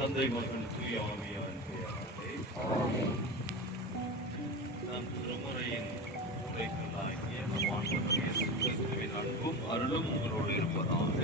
தந்தை மகன் தூய ஆவியான் பெயராலே நம் திருமுறையின் உரைக்கல்லாகிய நம் ஆண்டவர் இயேசு கிறிஸ்துவின் அன்பும் அருளும் உங்களோடு இருப்பதாக.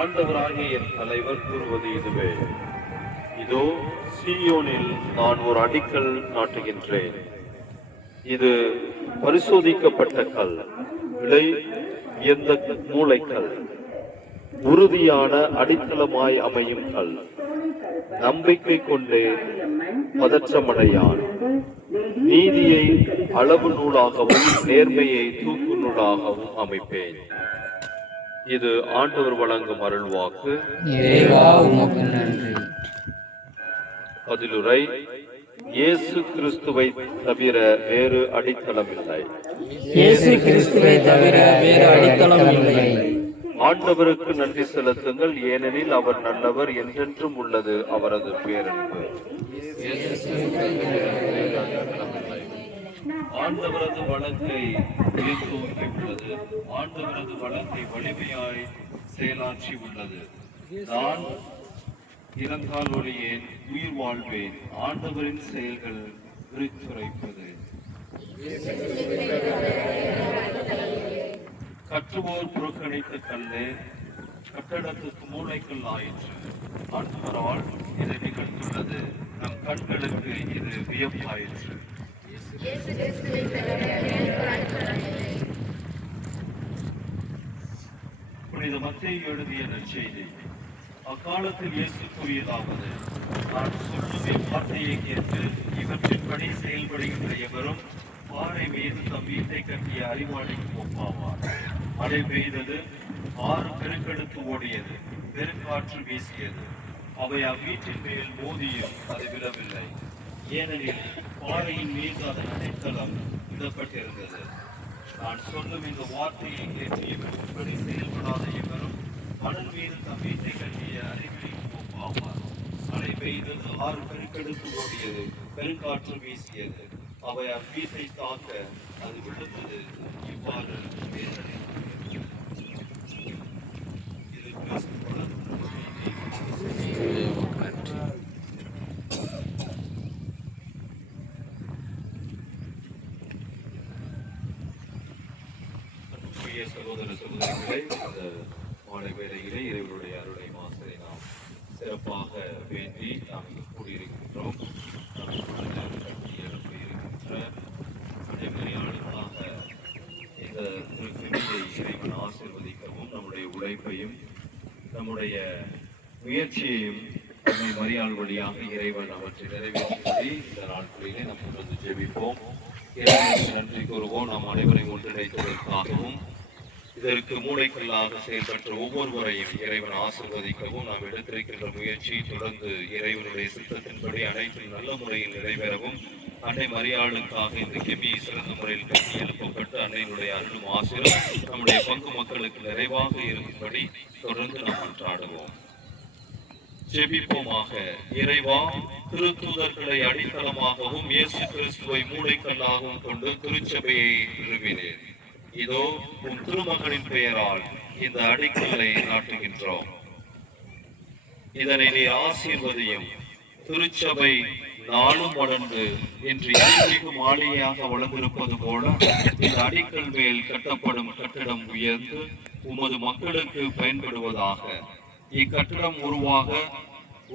ஆண்டவராகிய என் தலைவர் கூறுவது இதுவே: இதோ சீயோனில் நான் ஒரு அடிக்கல் நாட்டுகின்றேன், இது பரிசோதிக்கப்பட்ட கல், விலை உயர்ந்த மூளைக்கல், உறுதியான அடித்தளமாய் அமையும் கல். நம்பிக்கை கொண்டே பதற்றமடையான். நீதியை அளவு நூலாகவும் நேர்மையை தூக்கு நூலாகவும் அமைப்பேன். இது ஆண்டவர் வழங்கும் அருள்வாக்கு. பதிலுரை: இயேசு கிறிஸ்துவை தவிர வேறு அடித்தளம் இல்லை. ஆண்டவருக்கு நன்றி செலுத்துங்கள், ஏனெனில் அவர் நல்லவர், என்றென்றும் உள்ளது அவரது பேரன்பு. ஆண்டவரது வழக்கை உயர்த்தோங்கி உள்ளது, ஆண்டவரது வழக்கை வலிமையாய் செயலாற்றி உள்ளது. நான் இறந்தால் ஒளியேன், உயிர் வாழ்வேன், ஆண்டவரின் செயல்கள் விரித்துரைப்பது. கற்றுவோர் புறக்கணித்த கல்லு கட்டடத்துக்கு மூளைக்கல் ஆயிற்று. ஆண்டவரால் இதை நிகழ்ந்துள்ளது, நம் கண்களுக்கு இது வியப்பாயிற்று. புனித மத்தேயு எழுதிய நற்செய்தி. அக்காலத்தில் இயேசு கூறியதாவது: நான் சொல்லும் வார்த்தையை கேட்டு இவற்றின்படி செயல்படுகின்ற எவரும் பாறை மீது தம் வீட்டை கட்டிய அறிவாளிக்கு ஒப்பாவார். மழை பெய்தது, ஆறு பெருக்கெடுத்து ஓடியது, பெருங்காற்று வீசியது. அவை அவ்வீட்டின் மேல் மோதியும் அது விழவில்லை, ஏனெனில் பாறையின் மீது அதன் அடித்தளம் இடப்பட்டிருந்தது. நான் சொல்லும் இந்த வார்த்தையை கேட்டு இவற்றின்படி செயல்படாத எவரும் மணல் மீது தம் வீட்டை கட்டிய அறிவிலிக்கு ஒப்பாவார். மழை பெய்தது, ஆறு பெருக்கெடுத்து ஓடியது, பெருங்காற்று வீசியது. அவை அவ்வீட்டை தாக்க அது விழுந்தது. இவ்வாறு சகோதர சகோதரிகளை, இந்த மாலை வேளையிலே இறைவனுடைய அருளை மாசரை நாம் சிறப்பாக வேண்டி நாம் கூடியிருக்கின்றோம். கட்டி எழுப்பி இருக்கின்ற அடைமறியாளுக்காக இந்த திருப்பணியை இறைவன் ஆசீர்வதிக்கவும், நம்முடைய உழைப்பையும் நம்முடைய முயற்சியையும் நம்மை மரியாள் வழியாக இறைவன் அவற்றை நிறைவேற்றி இந்த நாட்களிலே நாம் தொடர்ந்து ஜெபிப்போம். இறைவனுக்கு நன்றி கூறுவோம். நாம் அனைவரையும் ஒன்றிணைத்ததற்காகவும் இதற்கு மூளைக்கல்லாக செயல்பட்ட ஒவ்வொருவரையும் இறைவன் ஆசீர்வதிக்கவும், நாம் எடுத்திருக்கின்ற முயற்சி தொடர்ந்து இறைவனுடைய சித்தத்தின்படி அனைத்து நல்ல முறையில் நிறைவேறவும், அன்னை மரியாளுக்காக இந்த கெபி சிறந்த முறையில் கட்டி எழுப்பப்பட்டு அன்னையினுடைய அருளும் ஆசிரும் நம்முடைய பங்கு மக்களுக்கு நிறைவாக இருக்கும்படி தொடர்ந்து நாம் அன்றாடுவோம். ஜெபிப்போமாக. இறைவா, திருத்தூதர்களை அடித்தளமாகவும் இயேசு கிறிஸ்துவை மூளைக்கல்லாகவும் கொண்டு திருச்சபையை நிறுவினேன். இதோ உன் திருமகனின் பெயரால் இந்த அடிக்கல்லை நாட்டுகின்றோம். இதனை நீ ஆசீர்வதியும். திருச்சபை நாளும் வளர்ந்து இன்று எரிமிகு மாளிகையாக வளர்ந்திருப்பது போல இந்த அடிக்கல் மேல் கட்டப்படும் கட்டிடம் உயர்ந்து உமது மக்களுக்கு பயன்படுவதாக. இக்கட்டிடம் உருவாக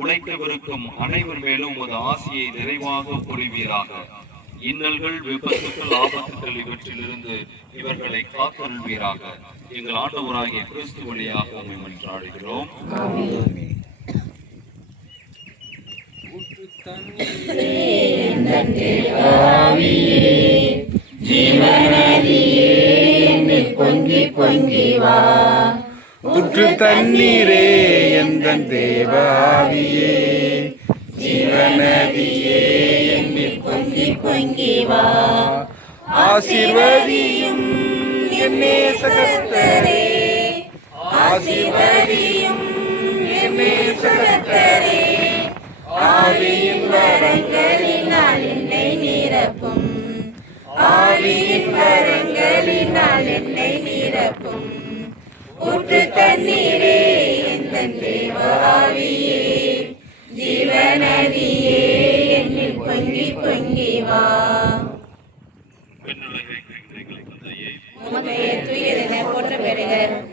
உழைக்கவிருக்கும் அனைவர் மேலும் உமது ஆசியை நிறைவாக பொழிவீராக. இன்னல்கள், விபத்துக்கள், ஆபத்துக்கள் இவற்றிலிருந்து இவர்களை காத்தருள்வீராக. எங்கள் ஆண்டவராகிய கிறிஸ்து வழியாக உம்மை மன்றாடுகிறோம். பொங்கி பொங்கி வா, ஊற்று தண்ணீரே எந்தன் தேவாவியே, ஜீவநதியே என்னில் பொங்கி பொங்கி வா, ஆசீர்வதியும் என் நேசகர்த்தரே, ஆசீர்வதியும் என் நேசகர்த்தரே, ஆவியின் வரங்களினால் என்னை நிரப்பும், ஆவியின் வரங்களினால் என்னை நிரப்பும், ஊற்று தண்ணீரே எந்தன் தேவாவியே, ஜீவநதியே என்னில் பொங்கி பொங்கி வா. உமது துயரென போற்ற பெறுக,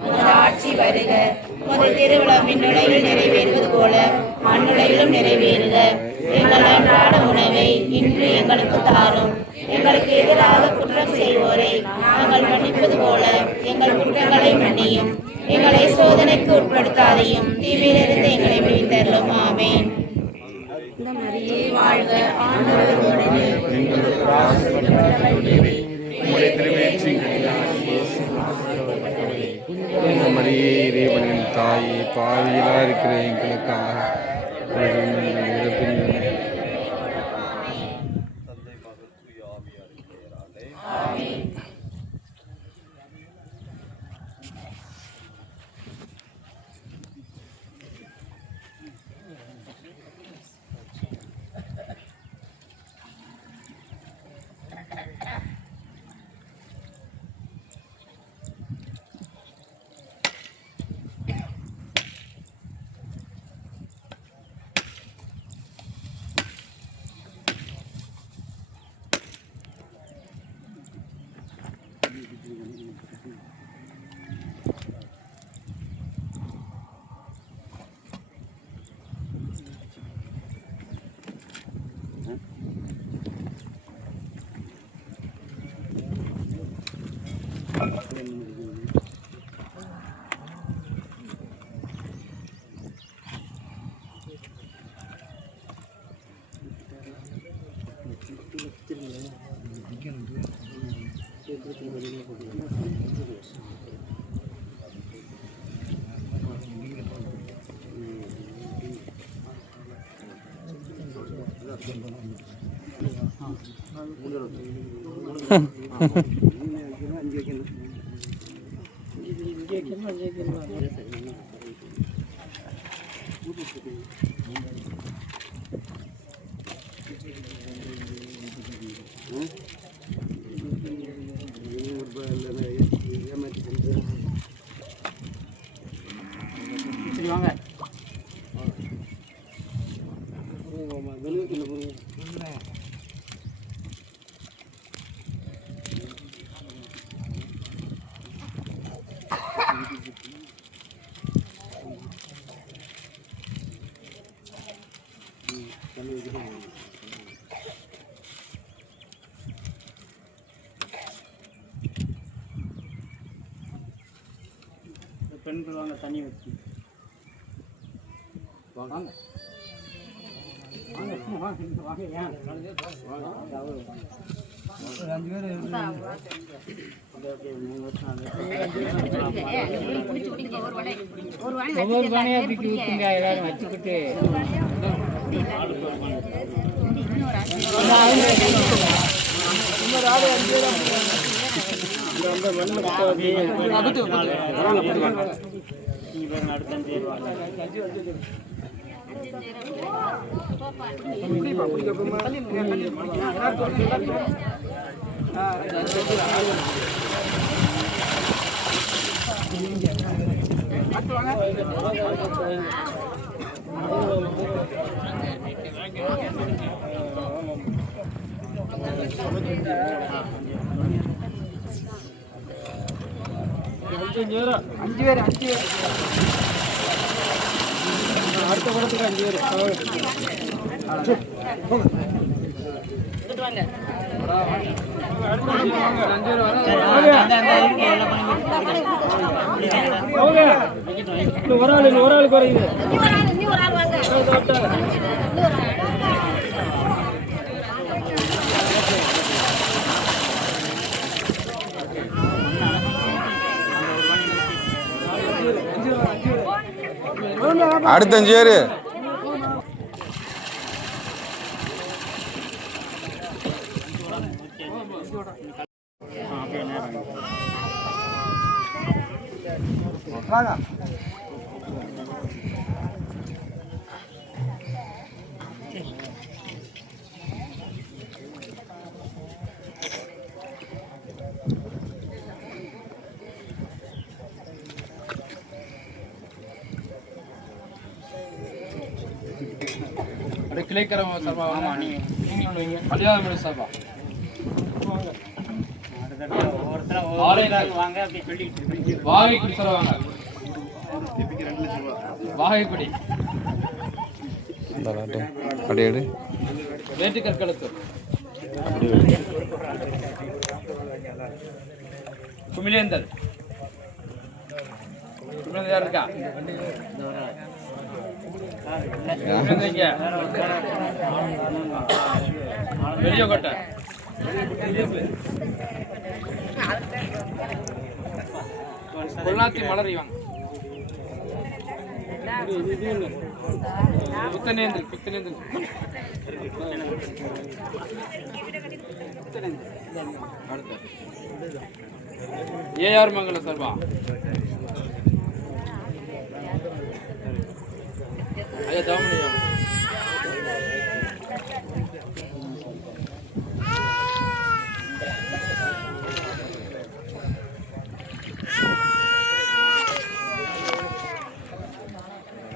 உமது ஆட்சி வருக, உமது திருவிழா விண்ணுலகில் நிறைவேறுவது போல மண்ணுலகிலும் நிறைவேறுக. எங்கள் அன்றாட உணவை இன்று எங்களுக்கு தாரும். எங்களுக்கு எதிராக குற்றம் செய்வோரை நாங்கள் மன்னிப்பது போல எங்கள் குற்றங்களை மன்னியும். எங்களை சோதனைக்கு உட்படுத்தாதையும் தீமையிலிருந்து எங்களை விடுவித்தருளும். ஆமென். மரியே வாழ்க, ஆண்டவர் உடனே, மரியே இறைவனின் தாயே, பாவியலா இருக்கிற எங்களுக்காக பெண்கள் வாங்க, தண்ணி வச்சு வாங்க வாங்க வாங்க வாங்க ஏன் வாங்க ஒவ்வொரு பானையா தூக்கி ஊற்றுங்க எல்லாரும் வச்சுக்கிட்டு அஞ்சு பேர் அடுத்த படத்துக்கு 5 பேர் ஒரு ஆள் குறையுது அடுத்த 5 பேர் கிளைக்கரம் சார்பா நீங்க ஒன்று வைங்க கல்யாணம் சார்பா வாகைக்குடி சார் வாங்க வாகைக்குடி அப்படியே வேட்டு கற்களுக்கு குமிலேந்தர் யார் இருக்கா வெளியே கோட்டை கொள்ளாத்தி மலர் புத்தனேந்தில் ஏஆர் மங்கல சார்பா ஐயா தாமணியா